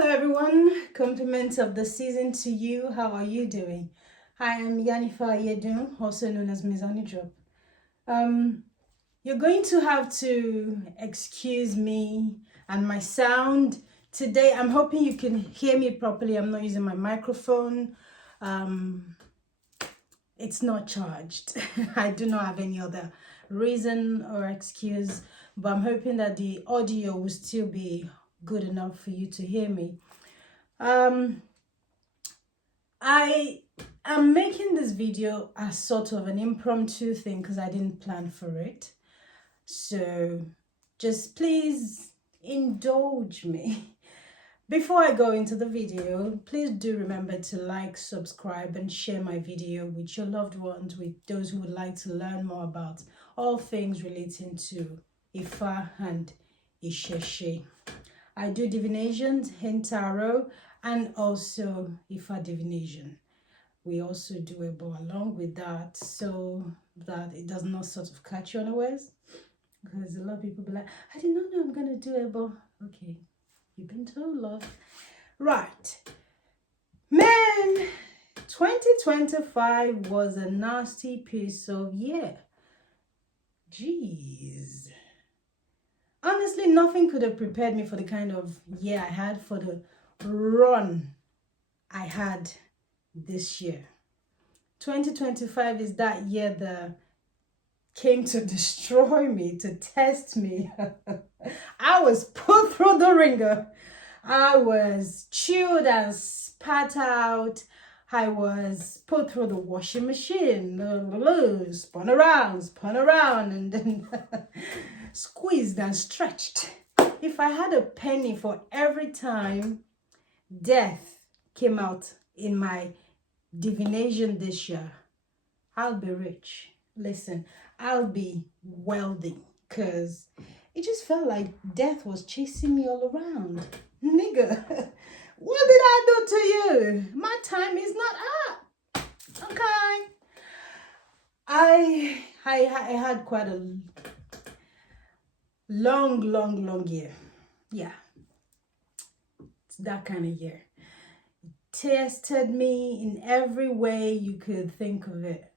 Hello everyone, compliments of the season to you. How are you doing? I am Yanifa Yedun, also known as Mizani Drop. You're going to have to excuse me and my sound today. I'm hoping you can hear me properly. I'm not using my microphone. It's not charged. I do not have any other reason or excuse, but I'm hoping that the audio will still be good enough for you to hear me. I am making this video as sort of an impromptu thing because I didn't plan for it. So just please indulge me. Before I go into the video, please do remember to like, subscribe, and share my video with your loved ones, with those who would like to learn more about all things relating to Ifa and Isheshe. I do divinations, hint tarot, and also Ifa divination. We also do Ebo along with that, so that it does not sort of catch you unawares. Because a lot of people be like, I did not know I'm going to do Ebo. Okay, you've been told, love. Right. Man, 2025 was a nasty piece of year. Jeez. Honestly, nothing could have prepared me for the kind of year I had, for the run I had this year. 2025 is that year that came to destroy me, to test me. I was put through the ringer. I was chewed and spat out. I was put through the washing machine, spun around, and then squeezed and stretched. If I had a penny for every time death came out in my divination this year, I'll be rich. Listen, I'll be wealthy, because it just felt like death was chasing me all around. Nigga, what did I do to you? My time is not up. Okay. I had quite a long year. Yeah. It's that kind of year. It tested me in every way you could think of it.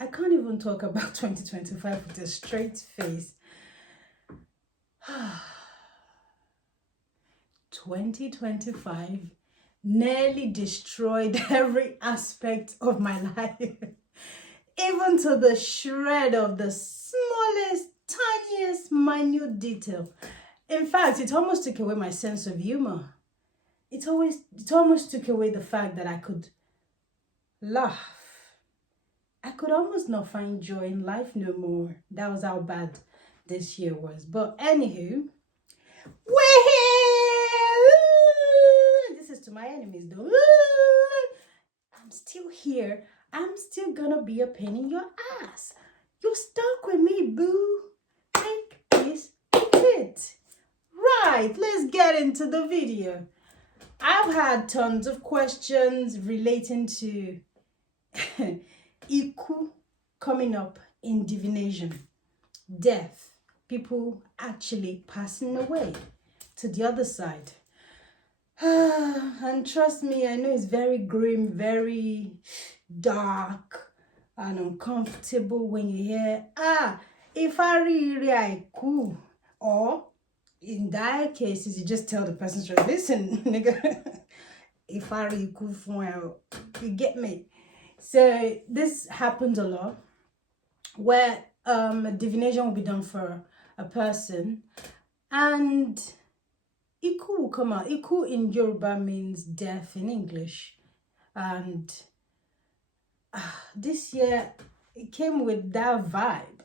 I can't even talk about 2025 with a straight face. 2025 nearly destroyed every aspect of my life, even to the shred of the smallest, tiniest, minute detail. In fact, it almost took away my sense of humor. It almost took away the fact that I could laugh. I could almost not find joy in life no more. That was how bad this year was. But anywho, we're here. This is to my enemies though. I'm still here. I'm still gonna be a pain in your ass. You're stuck with me, boo. Take this hit. Right, let's get into the video. I've had tons of questions relating to Iku coming up in divination, death, people actually passing away to the other side. And trust me, I know it's very grim, very dark and uncomfortable when you hear, if I really Iku, or in dire cases, you just tell the person straight, listen, nigga, if I really Iku for you get me. So this happens a lot, where a divination will be done for a person, and Iku will come out. Iku in Yoruba means death in English, and this year it came with that vibe.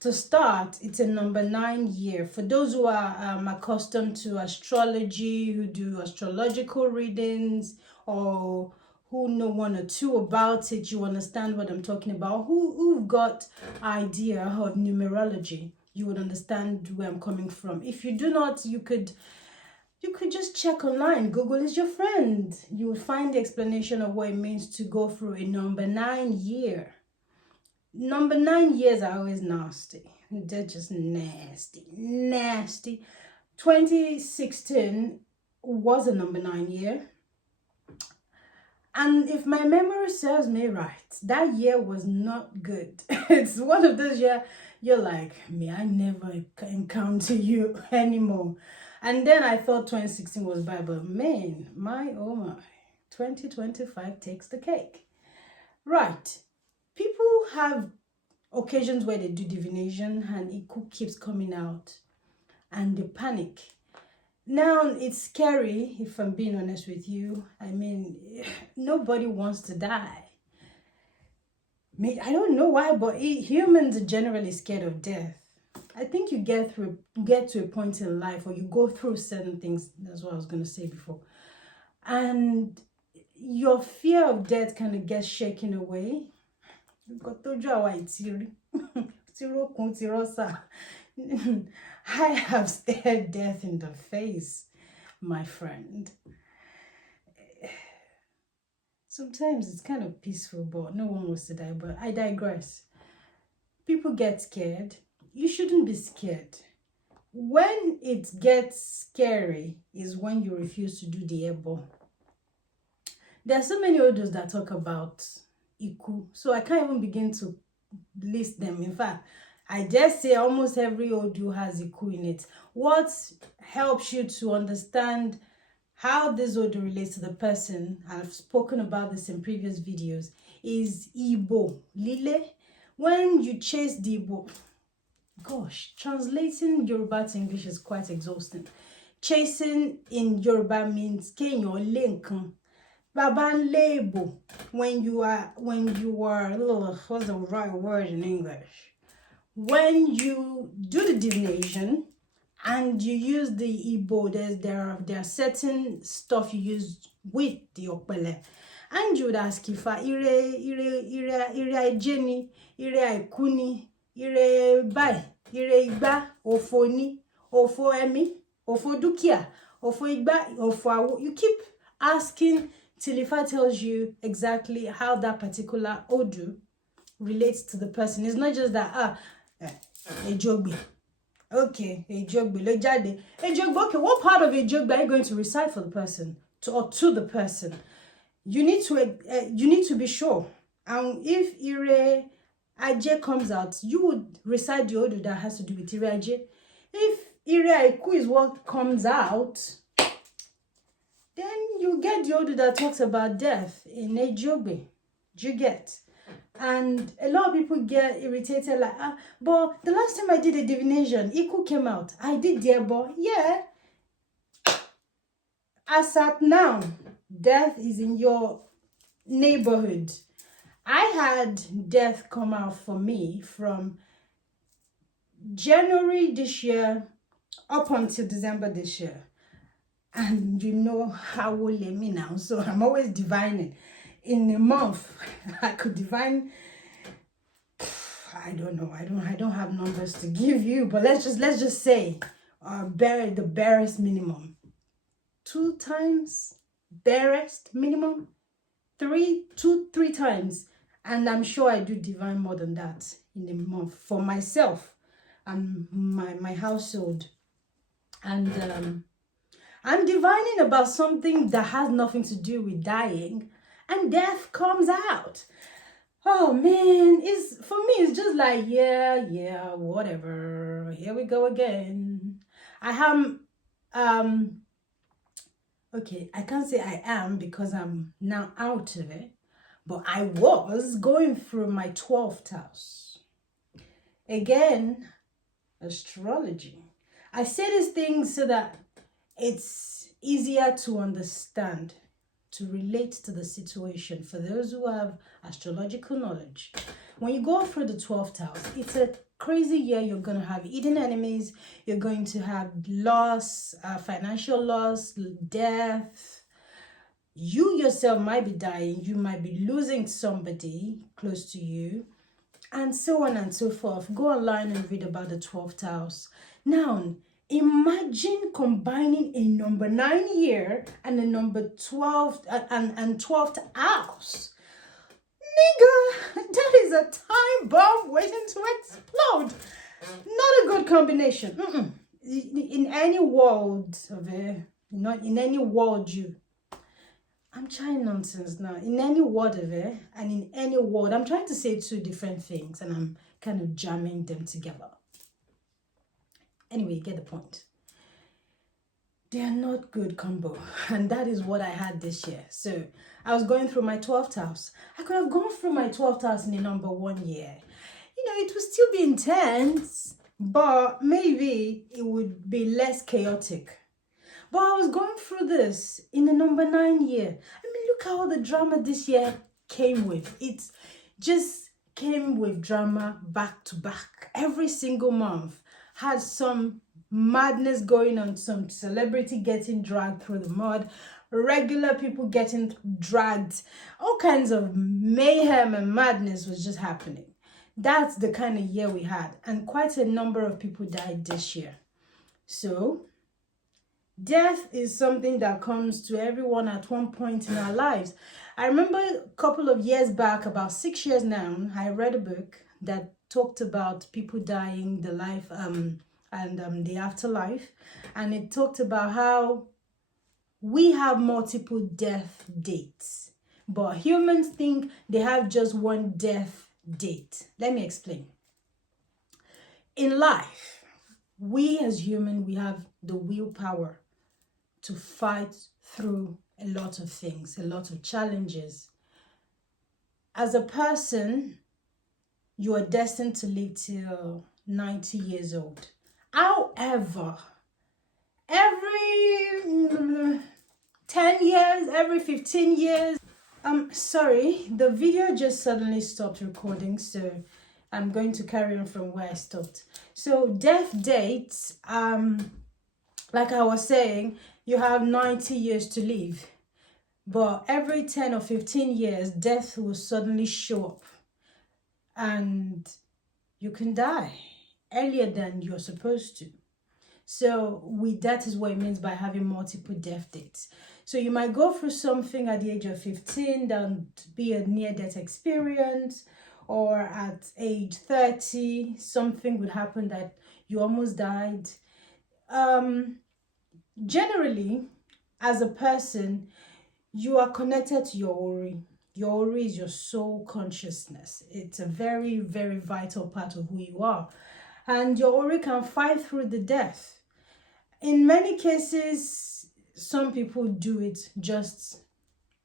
To start, it's a number 9 year. For those who are accustomed to astrology, who do astrological readings, or who know one or two about it, you understand what I'm talking about. Who've got idea of numerology, you would understand where I'm coming from. If you do not, you could just check online. Google is your friend. You will find the explanation of what it means to go through a number 9 year. Number 9 years are always nasty. They're just nasty. 2016 was a number 9 year. And if my memory serves me right, that year was not good. It's one of those years you're like, may I never encounter you anymore. And then I thought 2016 was bad, but man, oh my, 2025 takes the cake. Right. People have occasions where they do divination and Iku keeps coming out and they panic. Now, it's scary, if I'm being honest with you. I mean, nobody wants to die. I don't know why, but humans are generally scared of death. I think you get to a point in life or you go through certain things. That's what I was going to say before. And your fear of death kind of gets shaken away. I have stared death in the face, my friend. Sometimes it's kind of peaceful, but no one wants to die. But I digress. People get scared. You shouldn't be scared. When it gets scary is when you refuse to do the ebo. There are so many others that talk about Iku, so I can't even begin to list them. In fact, I dare say almost every Odu has Iku in it. What helps you to understand how this Odu relates to the person, I've spoken about this in previous videos, is Ibo, Lile. When you chase the Ibo, gosh, translating Yoruba to English is quite exhausting. Chasing in Yoruba means kenyo lenkan. Baban lebo, when you are, what's the right word in English? When you do the divination and you use the Igbo, there are certain stuff you use with the Okpele. And you would ask Ifa, ire Jenny, ire Ikuni, ire Bai, ire Igba, Ofoni, Ofo Emi, Ofo Dukia, Ofo Igba, Ofo. You keep asking till Ifa tells you exactly how that particular Odu relates to the person. It's not just that, Ejogbe. Okay, Ejogbe, Lejade. Ejogbe, okay, what part of Ejogbe are you going to recite for the person? To the person? You need to be sure. And if Ire Aje comes out, you would recite the Odu that has to do with Ire Aje. If Ire Aiku is what comes out, then you get the Odu that talks about death in Ejogbe. Do you get? And a lot of people get irritated like, but the last time I did a divination, Iku came out. I did the ebo. Yeah. As at now, death is in your neighborhood. I had death come out for me from January this year up until December this year. And you know how old I am now, so I'm always divining. In a month, I could divine. I don't know. I don't have numbers to give you, but let's just say, the barest minimum. 2 times, barest minimum. 3 times, and I'm sure I do divine more than that in a month for myself and my household. And I'm divining about something that has nothing to do with dying, and death comes out. Oh man, for me it's just like, yeah, whatever. Here we go again. I am okay, I can't say I am because I'm now out of it, but I was going through my 12th house. Again, astrology. I say these things so that it's easier to understand, to relate to the situation for those who have astrological knowledge. When you go through the 12th house, it's a crazy year. You're going to have hidden enemies. You're going to have loss, financial loss, death. You yourself might be dying. You might be losing somebody close to you, and so on and so forth. Go online and read about the 12th house. Now, imagine combining a number 9 year and a number 12 and 12th house. Nigga, that is a time bomb waiting to explode. Not a good combination. In any world of Not in any world I'm trying nonsense now. In any word of it, and in any word, I'm trying to say two different things and I'm kind of jamming them together. Anyway, you get the point. They are not good combo, and that is what I had this year. So I was going through my 12th house. I could have gone through my 12th house in a number 1 year. You know, it would still be intense, but maybe it would be less chaotic. But I was going through this in the number 9 year. I mean, look how the drama this year came with. It just came with drama back to back. Every single month had some madness going on, some celebrity getting dragged through the mud, regular people getting dragged, all kinds of mayhem and madness was just happening. That's the kind of year we had, and quite a number of people died this year. So death is something that comes to everyone at one point in our lives. I remember a couple of years back, about 6 years now, I read a book that talked about people dying, the life and the afterlife, and it talked about how we have multiple death dates, but humans think they have just one death date. Let me explain. In life, we as humans, we have the willpower to fight through a lot of things, a lot of challenges. As a person, you are destined to live till 90 years old. However, every 10 years, every 15 years, sorry, the video just suddenly stopped recording, so I'm going to carry on from where I stopped. So death dates, like I was saying, you have 90 years to live, but every 10 or 15 years, death will suddenly show up and you can die earlier than you're supposed to. So that is what it means by having multiple death dates. So you might go through something at the age of 15 that would be a near-death experience, or at age 30, something would happen that you almost died. Generally, as a person, you are connected to your Ori. Your Ori is your soul consciousness. It's a very, very vital part of who you are. And your Ori can fight through the death. In many cases, some people do it just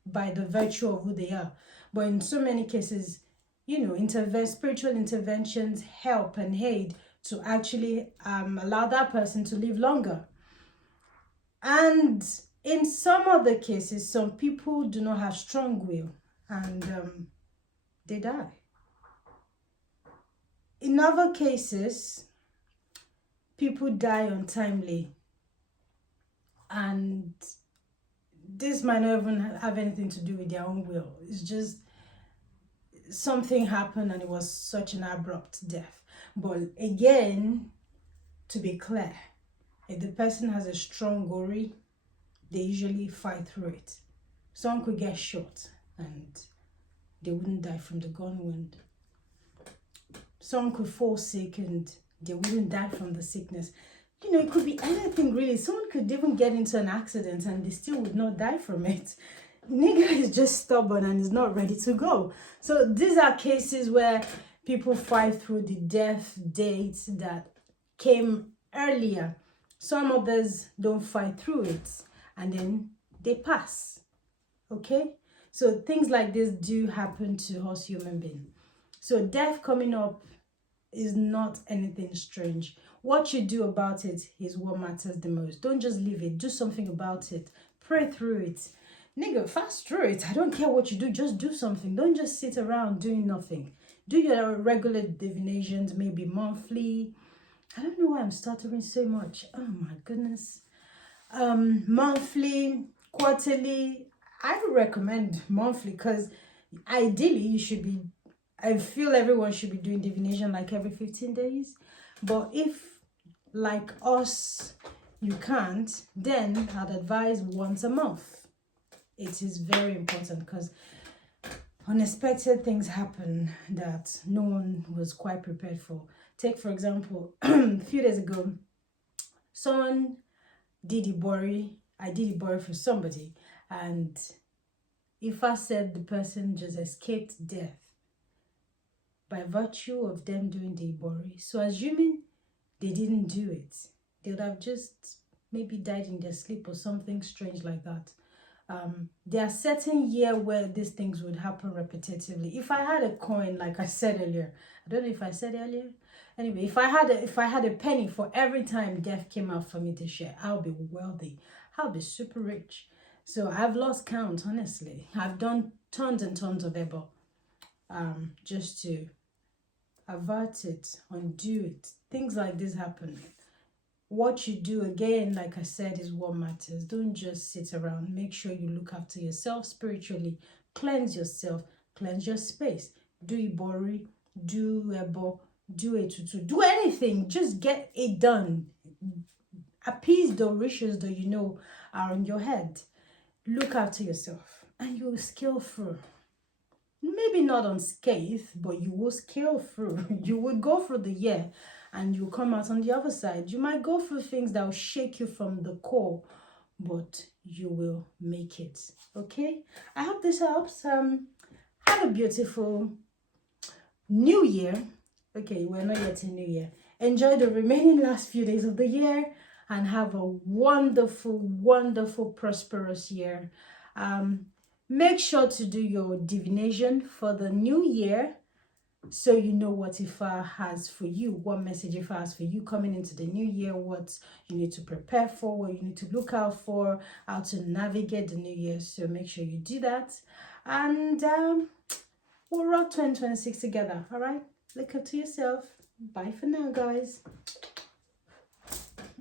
by the virtue of who they are. But in so many cases, you know, spiritual interventions help and aid to actually allow that person to live longer. And in some other cases, some people do not have strong will and they die. In other cases, people die untimely, and this might not even have anything to do with their own will. It's just something happened and it was such an abrupt death. But again, to be clear, if the person has a strong Ori, they usually fight through it. Some could get shot and they wouldn't die from the gun wound. Some could fall sick and they wouldn't die from the sickness. You know, it could be anything really. Someone could even get into an accident and they still would not die from it. Nigga is just stubborn and is not ready to go. So these are cases where people fight through the death dates that came earlier. Some others don't fight through it and then they pass. Okay? So things like this do happen to us human beings. So death coming up is not anything strange. What you do about it is what matters the most. Don't just leave it. Do something about it. Pray through it. Nigga, fast through it. I don't care what you do. Just do something. Don't just sit around doing nothing. Do your regular divinations, maybe monthly. I don't know why I'm stuttering so much. Oh my goodness. Monthly, quarterly. I would recommend monthly because ideally you should be, I feel everyone should be doing divination like every 15 days. But if, like us, you can't, then I'd advise once a month. It is very important because unexpected things happen that no one was quite prepared for. Take, for example, a few days ago, someone did Ibori I did Ibori for somebody, and Ifa said the person just escaped death by virtue of them doing the Ibori. So assuming they didn't do it, they would have just maybe died in their sleep or something strange like that. There are certain years where these things would happen repetitively. If I had a coin, like I said earlier, I don't know if I said earlier. Anyway, if I had a penny for every time death came out for me this year, I'll be wealthy. I'll be super rich. So I've lost count, honestly. I've done tons and tons of ebo, just to avert it, undo it. Things like this happen. What you do, again, like I said, is what matters. Don't just sit around. Make sure you look after yourself spiritually. Cleanse yourself. Cleanse your space. Do Ibori, do Ebo, do Etutu, do anything. Just get it done. Appease the wishes that you know are on your head. Look after yourself and you will scale through. Maybe not unscathed, but you will scale through. You will go through the year and you come out on the other side. You might go through things that will shake you from the core, but you will make it. Okay? I hope this helps. Have a beautiful new year. Okay, we're not yet in new year. Enjoy the remaining last few days of the year and have a wonderful, wonderful, prosperous year. Make sure to do your divination for the new year, so you know what Ifa has for you, what message Ifa has for you coming into the new year, what you need to prepare for, what you need to look out for, how to navigate the new year. So make sure you do that. And we'll rock 2026 together, all right? Look up to yourself. Bye for now, guys.